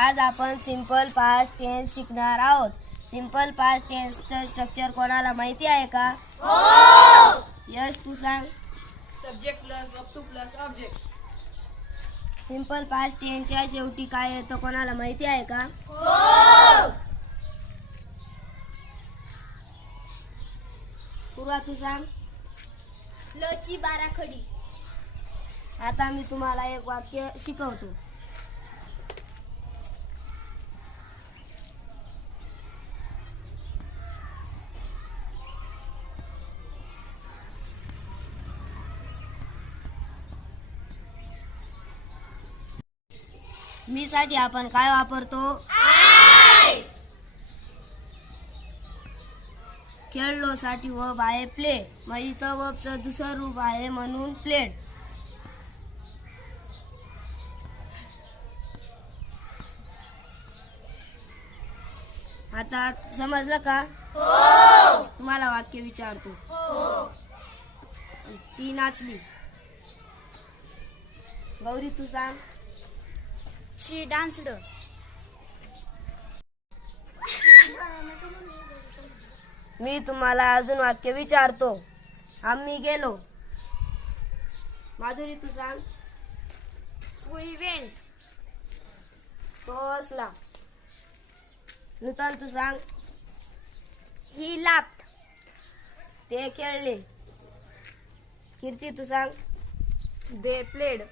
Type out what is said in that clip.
आज आपण simple past tense शिकणार आहोत. सिंपल पास्ट टेन्सचं स्ट्रक्चर कोणाला माहिती आहे का? हो. यश तू सांग. Subject plus verb two plus object. Simple past टेन्सच्या शेवटी काय येतं कोणाला माहिती आहे का? हो. पूर्वा तू सांग. लची बाराखडी. आता मी तुम्हाला एक वाक्य शिकवतो. मी साठी आपण काय वापरतो? खेळलो साठी वर्ब आहे प्ले. मग इथं वर्बचं दुसरं रूप आहे म्हणून प्लेड. आता समजलं का? हो. तुम्हाला वाक्य विचारतो. हो. ती नाचली. गौरी तू सांग. शी डान्स्ड. मी तुम्हाला अजून वाक्य विचारतो. आम्ही गेलो. माधुरी तू सांग. We went. तो हसला. नूतन तू सांग. He laughed. ते खेळले. कीर्ती तू सांग. They played.